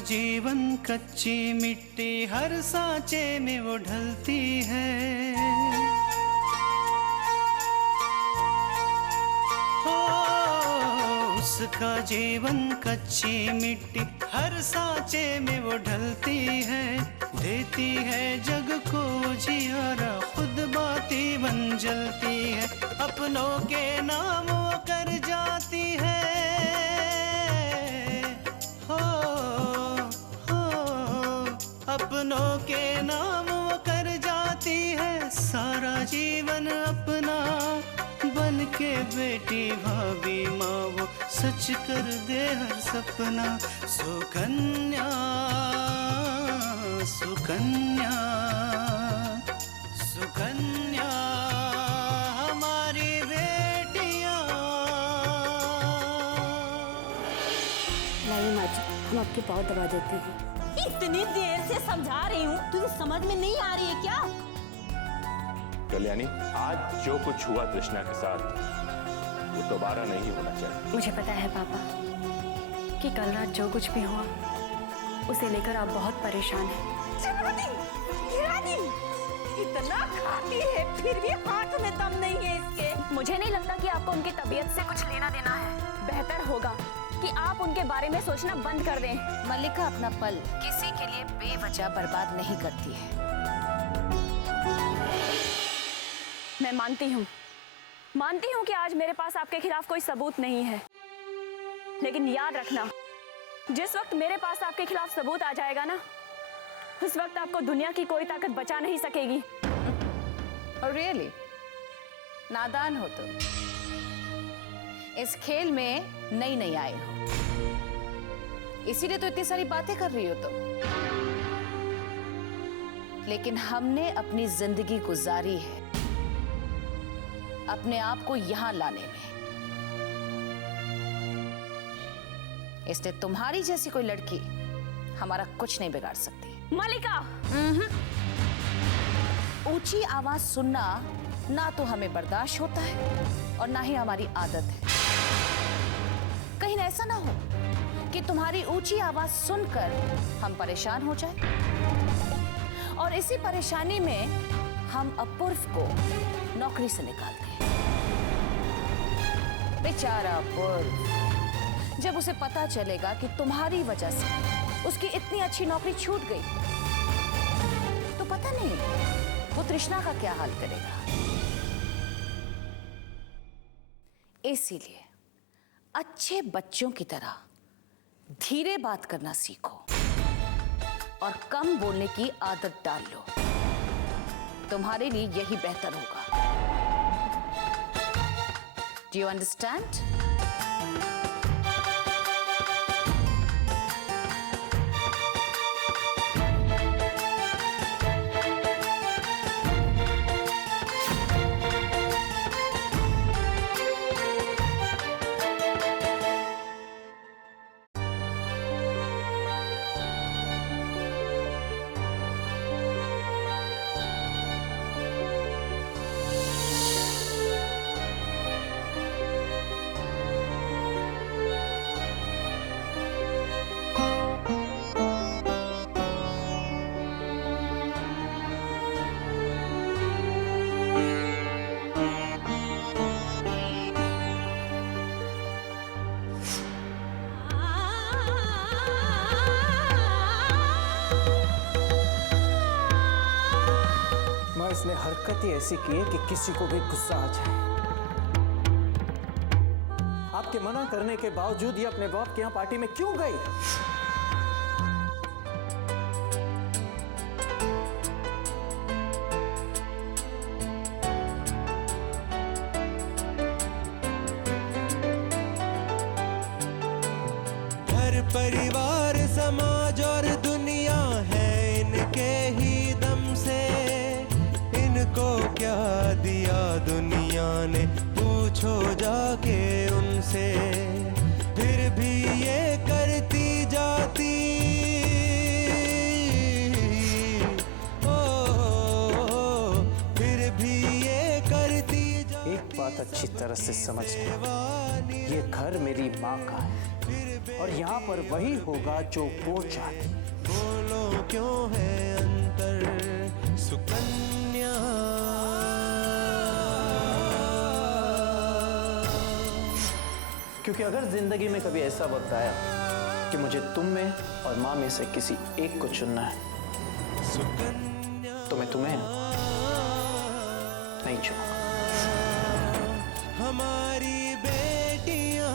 जीवन कच्ची मिट्टी, हर सांचे में वो ढलती है। उसका जीवन कच्ची मिट्टी, हर सांचे में वो ढलती है। देती है जग को जियारा, खुद बाती बन जलती है। अपनों के नाम वो कर जाती है। अपनों के नाम वो कर जाती है। सारा जीवन अपना बन के बेटी भाभी माँ वो सच कर दे हर सपना। सुकन्या सुकन्या सुकन्या हमारी बेटियाँ। नहीं माँ जी, हम आपकी बहुत दबा देते हैं। इतनी देर से समझा रही हूँ, तुझे समझ में नहीं आ रही है क्या? कल्याणी, आज जो कुछ हुआ कृष्णा के साथ वो दोबारा नहीं होना चाहिए। मुझे पता है पापा कि कल रात जो कुछ भी हुआ उसे लेकर आप बहुत परेशान हैं। इतना खाती है फिर भी हाथ में दम नहीं है इसके। मुझे नहीं लगता कि आपको उनकी तबीयत से कुछ लेना देना है। बेहतर होगा कि आप उनके बारे में सोचना बंद कर दें। मल्लिका अपना पल किसी के लिए बेवजह बर्बाद नहीं करती है। मैं मानती हूँ कि आज मेरे पास आपके खिलाफ कोई सबूत नहीं है, लेकिन याद रखना, जिस वक्त मेरे पास आपके खिलाफ सबूत आ जाएगा ना, उस वक्त आपको दुनिया की कोई ताकत बचा नहीं सकेगी। और रियली नादान हो तुम। इस खेल में नई आए हो, इसीलिए तो इतनी सारी बातें कर रही हो तुम। लेकिन हमने अपनी जिंदगी गुजारी है अपने आप को यहां लाने में, इसलिए तुम्हारी जैसी कोई लड़की हमारा कुछ नहीं बिगाड़ सकती। मल्लिका, ऊंची आवाज सुनना ना तो हमें बर्दाश्त होता है और ना ही हमारी आदत है। कहीं ऐसा ना हो कि तुम्हारी ऊंची आवाज सुनकर हम परेशान हो जाएं और इसी परेशानी में हम अपूर्व को नौकरी से निकाल दें। बेचारा अपूर्व, जब उसे पता चलेगा कि तुम्हारी वजह से उसकी इतनी अच्छी नौकरी छूट गई, तो पता नहीं वो तृष्णा का क्या हाल करेगा। इसीलिए अच्छे बच्चों की तरह धीरे बात करना सीखो और कम बोलने की आदत डाल लो। तुम्हारे लिए यही बेहतर होगा। Do you understand? इसने हरकत ही ऐसी की है कि किसी को भी गुस्सा आ जाए। आपके मना करने के बावजूद ये अपने बाप के यहाँ पार्टी में क्यों गई? घर परिवार समाज और दुनिया है इनके ही दम से। इनको क्या दिया दुनिया ने, पूछो जाके उनसे। फिर भी ये करती जाती, फिर भी ये करती जाती। एक बात अच्छी तरह तरह से समझ लें, ये घर मेरी माँ का है और यहाँ पर वही होगा जो वो चाहती। बोलो क्यों है अंतर सुकन्या। क्योंकि अगर जिंदगी में कभी ऐसा वक्त आया कि मुझे तुम में और माँ में से किसी एक को चुनना है, तो मैं तुम्हें नहीं चुनूंगा। हमारी बेटियां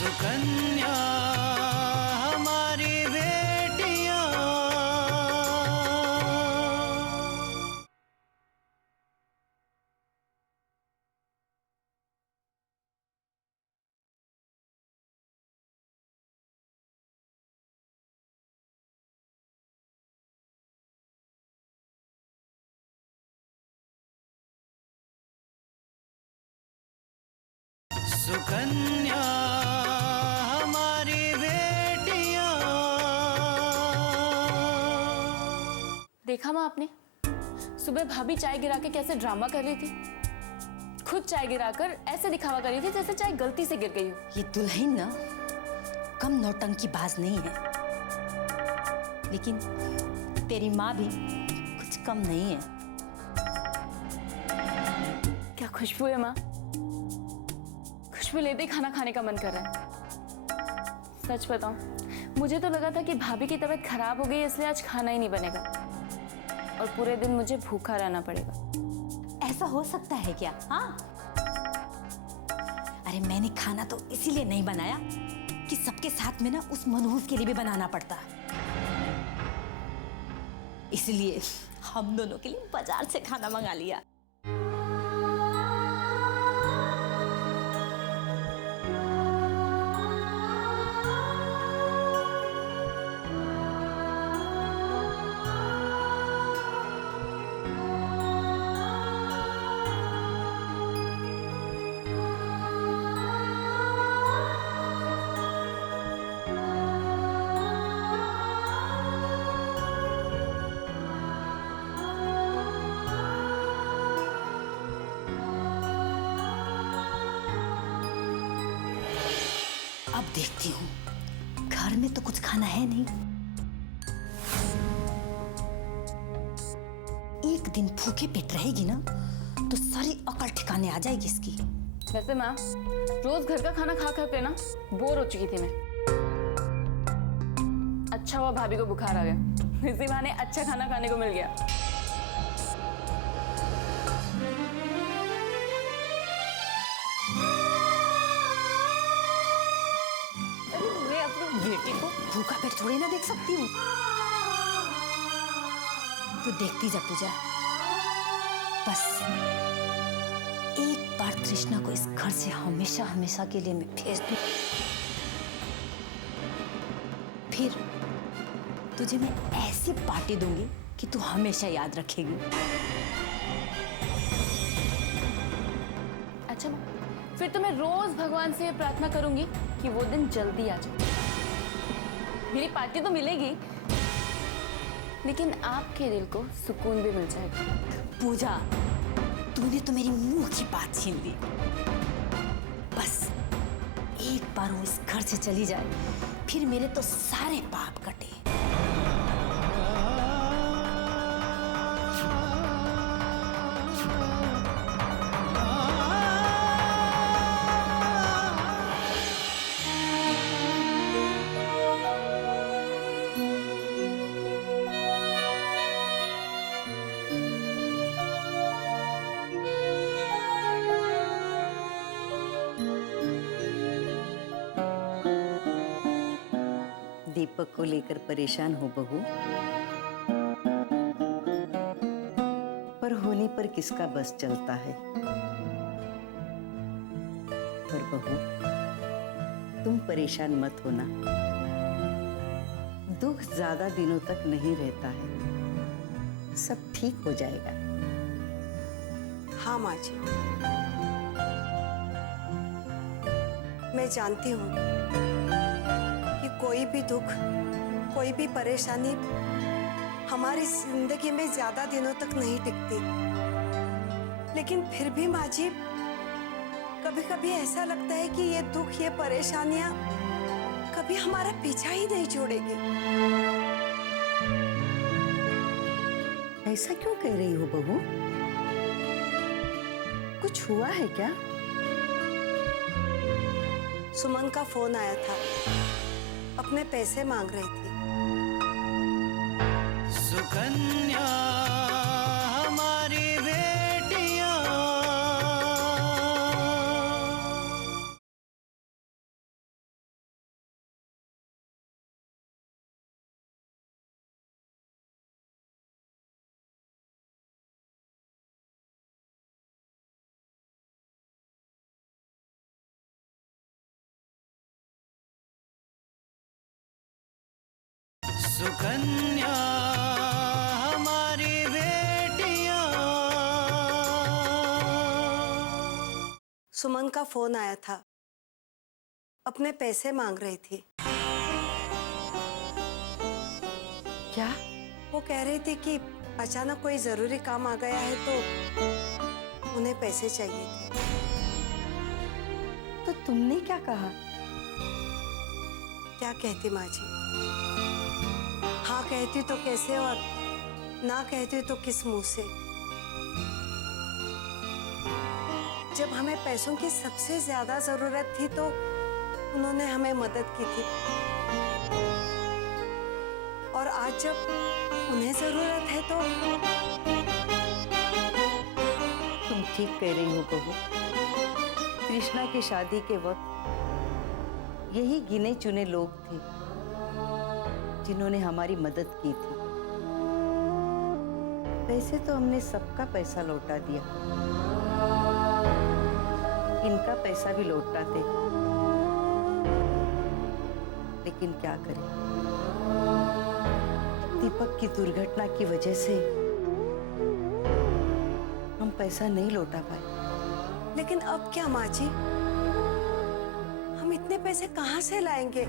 सुकन्या हमारी बेटियां। सुकन्या हमारी बेटियां। देखा माँ आपने, सुबह भाभी चाय गिरा के कैसे ड्रामा कर रही थी। खुद चाय गिराकर ऐसे दिखावा कर रही थी जैसे चाय गलती से गिर गई हो। ये दुल्हन ना कम नौटंकी बाज नहीं है, लेकिन तेरी माँ भी कुछ कम नहीं है। क्या खुशबू है माँ, खुशबू लेते ही खाना खाने का मन कर रहा है। सच बताऊं, मुझे तो लगा था कि भाभी की तबीयत खराब हो गई इसलिए आज खाना ही नहीं बनेगा और पूरे दिन मुझे भूखा रहना पड़ेगा। ऐसा हो सकता है क्या? हाँ, अरे मैंने खाना तो इसीलिए नहीं बनाया कि सबके साथ में ना उस मनहूस के लिए भी बनाना पड़ता, इसलिए हम दोनों के लिए बाजार से खाना मंगा लिया। अब देखती हूँ, घर में तो कुछ खाना है नहीं। एक दिन भूखे पेट रहेगी ना तो सारी अकल ठिकाने आ जाएगी इसकी। वैसे माँ, रोज घर का खाना खा खा के ना बोर हो चुकी थी मैं। अच्छा हुआ भाभी को बुखार आ गया, इसी बहाने अच्छा खाना खाने को मिल गया। मैं अपनी बेटी को भूखा पेट थोड़ी ना देख सकती हूँ। तू देखती जा पूजा, बस एक बार तृष्णा को इस घर से हमेशा हमेशा के लिए मैं भेज दूं, फिर तुझे मैं ऐसी पार्टी दूंगी कि तू हमेशा याद रखेगी। अच्छा माँ, फिर तो मैं रोज भगवान से प्रार्थना करूंगी कि वो दिन जल्दी आ जाए। मेरी पार्टी तो मिलेगी, लेकिन आपके दिल को सुकून भी मिल जाएगा। पूजा, तूने तो मेरी मुंह की बात छीन ली। बस एक बार वो इस घर से चली जाए, फिर मेरे तो सारे पाप कटे। दीपक को लेकर परेशान हो बहू, पर होने पर किसका बस चलता है। पर बहू, तुम परेशान मत होना, दुख ज्यादा दिनों तक नहीं रहता है, सब ठीक हो जाएगा। हाँ माँ जी, मैं जानती हूँ कि कोई भी दुख, कोई भी परेशानी हमारी जिंदगी में ज्यादा दिनों तक नहीं टिकती। लेकिन फिर भी माँ जी, कभी कभी ऐसा लगता है कि ये दुख, ये परेशानियां कभी हमारा पीछा ही नहीं छोड़ेगी। ऐसा क्यों कह रही हो बहू? कुछ हुआ है क्या? सुमन का फोन आया था, अपने पैसे मांग रही थी। सुकन्या हमारी बेटियां, सुकन्या हमारी बेटियां। सुमन का फोन आया था, अपने पैसे मांग रही थी। क्या? वो कह रही थी कि अचानक कोई जरूरी काम आ गया है तो उन्हें पैसे चाहिए थे। तो तुमने क्या कहा? क्या कहती माँ जी? हाँ कहती तो कैसे और ना कहती तो किस मुंह से? जब हमें पैसों की सबसे ज्यादा जरूरत थी तो उन्होंने हमें मदद की थी, और आज जब उन्हें जरूरत है तो तुम ठीक कह रही हो बहू। कृष्णा की शादी के वक्त यही गिने चुने लोग थे जिन्होंने हमारी मदद की थी। वैसे तो हमने सबका पैसा लौटा दिया, इनका पैसा भी लौटाते, लेकिन क्या करें, दीपक की दुर्घटना की वजह से हम पैसा नहीं लौटा पाए। लेकिन अब क्या माँ जी, हम इतने पैसे कहाँ से लाएंगे?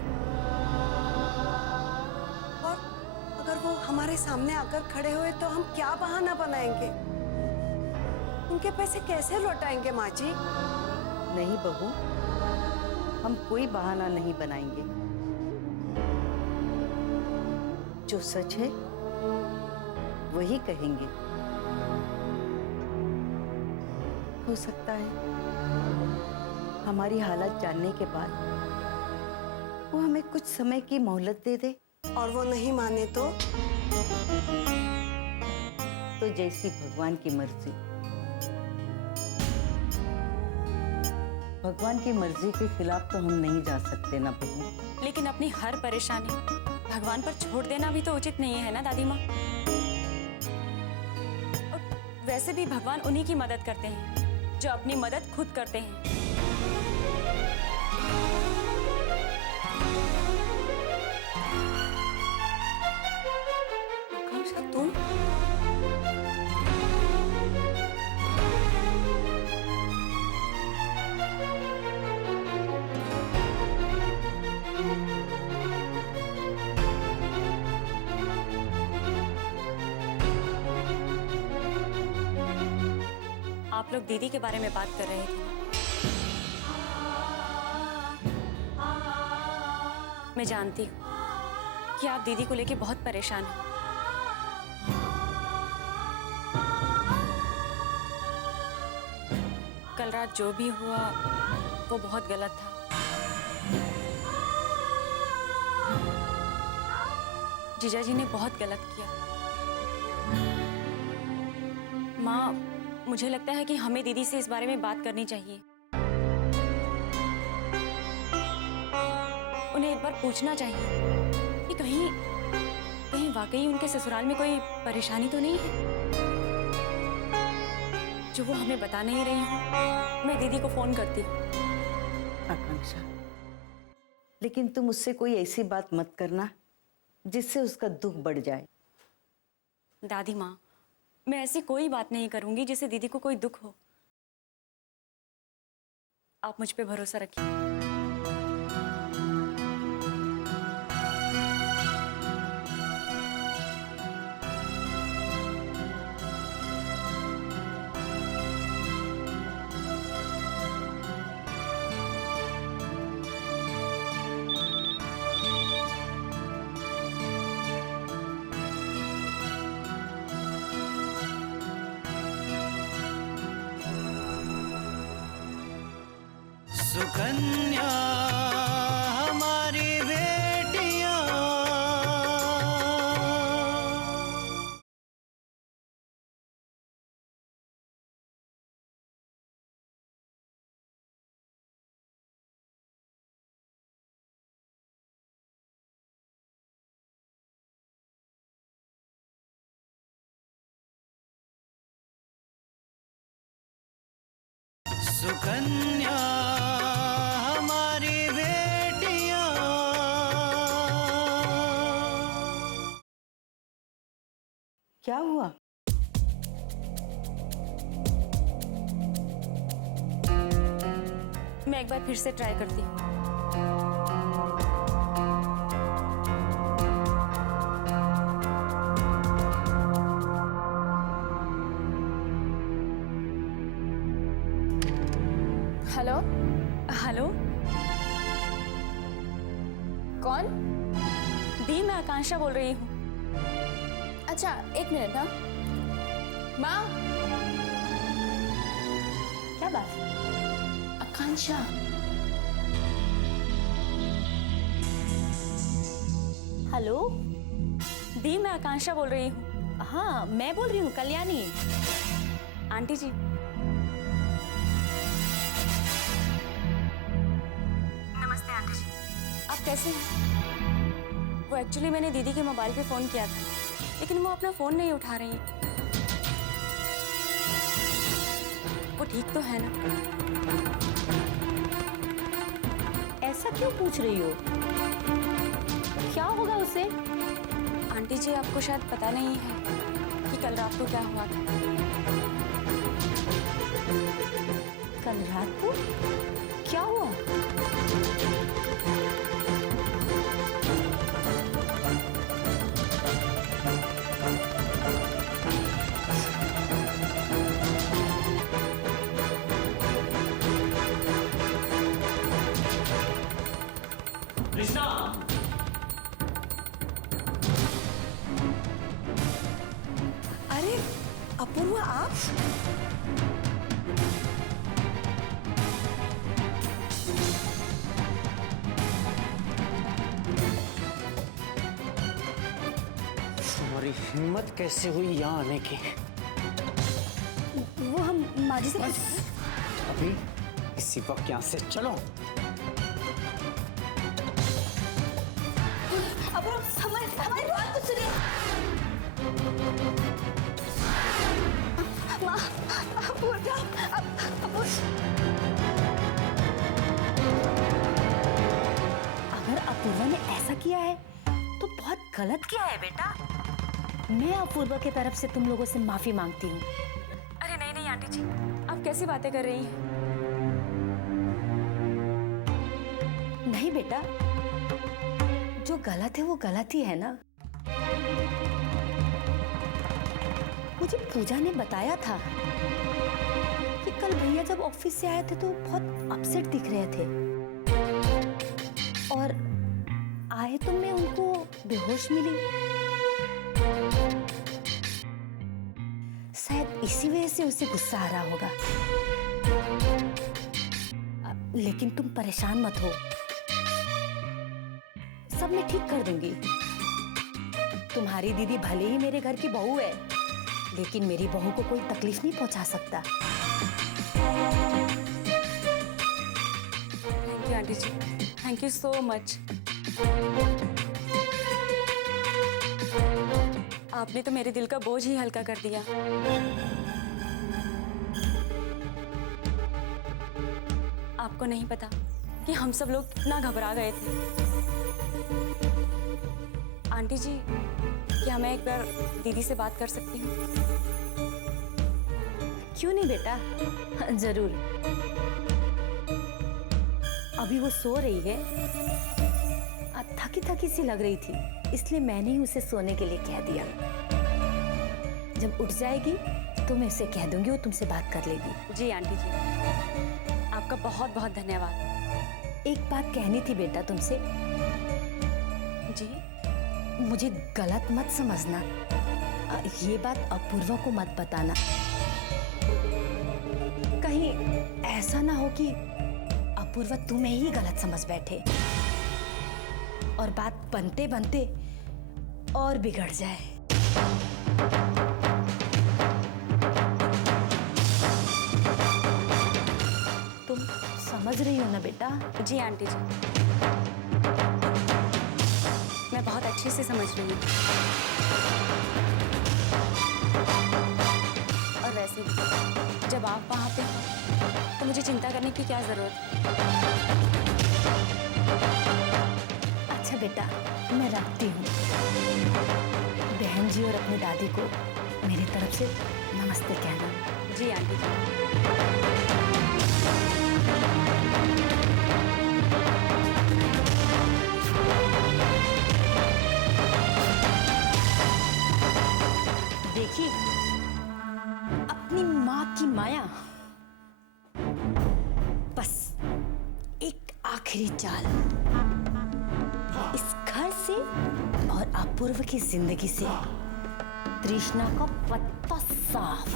और अगर वो हमारे सामने आकर खड़े हुए तो हम क्या बहाना बनाएंगे? उनके पैसे कैसे लौटाएंगे माँ जी? नहीं बहू, हम कोई बहाना नहीं बनाएंगे। जो सच है वही कहेंगे। हो सकता है हमारी हालत जानने के बाद वो हमें कुछ समय की मोहलत दे दे। और वो नहीं माने तो जैसी भगवान की मर्जी। भगवान की मर्जी के खिलाफ तो हम नहीं जा सकते ना बहू। लेकिन अपनी हर परेशानी भगवान पर छोड़ देना भी तो उचित नहीं है ना दादी माँ। और वैसे भी भगवान उन्हीं की मदद करते हैं जो अपनी मदद खुद करते हैं। आप लोग दीदी के बारे में बात कर रहे थे। मैं जानती हूँ कि आप दीदी को लेके बहुत परेशान हैं। कल रात जो भी हुआ वो बहुत गलत था। जीजा जी ने बहुत गलत किया। माँ, मुझे लगता है कि हमें दीदी से इस बारे में बात करनी चाहिए। उन्हें एक बार पूछना चाहिए कि कहीं वाकई उनके ससुराल में कोई परेशानी तो नहीं है जो वो हमें बता नहीं रही हूँ। मैं दीदी को फोन करती हूँ। आकांक्षा, लेकिन तुम उससे कोई ऐसी बात मत करना जिससे उसका दुख बढ़ जाए। दादी माँ, मैं ऐसी कोई बात नहीं करूंगी जिससे दीदी को कोई दुख हो। आप मुझ पे भरोसा रखिए। सुकन्या हमारी बेटियां, सुकन्या हमारी बेटियां। क्या हुआ? मैं एक बार फिर से ट्राई करती हूँ। हेलो, हेलो, कौन? दी, मैं आकांक्षा बोल रही हूँ। अच्छा, एक मिनट। हाँ माँ। क्या बात? आकांक्षा। हेलो। दी, मैं आकांक्षा बोल रही हूँ। हाँ, मैं बोल रही हूँ, कल्याणी। आंटी जी, नमस्ते आंटी जी। आप कैसे हैं? वो एक्चुअली मैंने दीदी के मोबाइल पे फोन किया था, लेकिन वो अपना फोन नहीं उठा रही। वो ठीक तो है ना? ऐसा क्यों पूछ रही हो? क्या होगा उसे? आंटी जी, आपको शायद पता नहीं है कि कल रात को क्या हुआ था। कल रात को क्या हुआ? कृष्णा, अरे अपूर्वा, आप? तुम्हारी हिम्मत कैसे हुई यहाँ आने की? वो हम माँ जी से अभी इसी वक्त यहाँ से चलो। अब हमारी बात तो सुनिए। माँ, अगर अपूर्वा ने ऐसा किया है तो बहुत गलत किया है बेटा। मैं अपूर्वा की तरफ से तुम लोगों से माफी मांगती हूँ। अरे नहीं नहीं आंटी जी, आप कैसी बातें कर रही हैं? नहीं बेटा, जो गलत है वो गलत ही है ना। मुझे पूजा ने बताया था कि कल भैया जब ऑफिस से आए थे तो बहुत अपसेट दिख रहे थे, और आए तो मैं उनको बेहोश मिली। शायद इसी वजह से उसे गुस्सा आ रहा होगा। लेकिन तुम परेशान मत हो, सब मैं ठीक कर दूंगी। तुम्हारी दीदी भले ही मेरे घर की बहू है, लेकिन मेरी बहू को कोई तकलीफ नहीं पहुंचा सकता। Thank you aunty ji, thank you so much. आपने तो मेरे दिल का बोझ ही हल्का कर दिया। आपको नहीं पता कि हम सब लोग कितना घबरा गए थे। आंटी जी, क्या मैं एक बार दीदी से बात कर सकती हूँ? क्यों नहीं बेटा, जरूर। अभी वो सो रही है, थकी थकी सी लग रही थी, इसलिए मैंने ही उसे सोने के लिए कह दिया। जब उठ जाएगी तो मैं उसे कह दूंगी, वो तुमसे बात कर लेगी। जी आंटी जी, आपका बहुत बहुत धन्यवाद। एक बात कहनी थी बेटा तुमसे। जी? मुझे गलत मत समझना, ये बात अपूर्वा को मत बताना। कहीं ऐसा ना हो कि अपूर्वा तुम्हें ही गलत समझ बैठे और बात बनते बनते और बिगड़ जाए। तुम समझ रही हो ना बेटा? जी आंटी जी, मैं बहुत अच्छे से समझ रही हूँ। और वैसे भी जब आप वहाँ पे हो तो मुझे चिंता करने की क्या जरूरत है। अच्छा बेटा, मैं रखती हूँ। बहन जी और अपनी दादी को मेरी तरफ से नमस्ते कहना। जी आंटी जी। देखिए, अपनी माँ की माया, बस एक आखिरी चाल, इस घर से और अपूर्व की जिंदगी से तृष्णा का पत्ता साफ।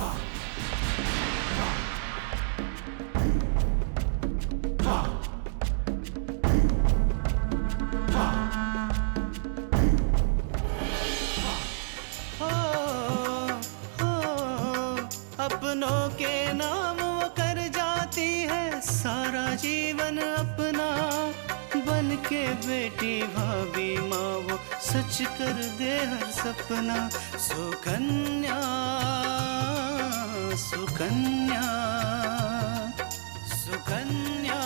अपनों के नाम वो कर जाती है सारा जीवन अपना, बन के बेटी भाभी माँ वो सच कर दे हर सपना। सुकन्या सुकन्या सुकन्या।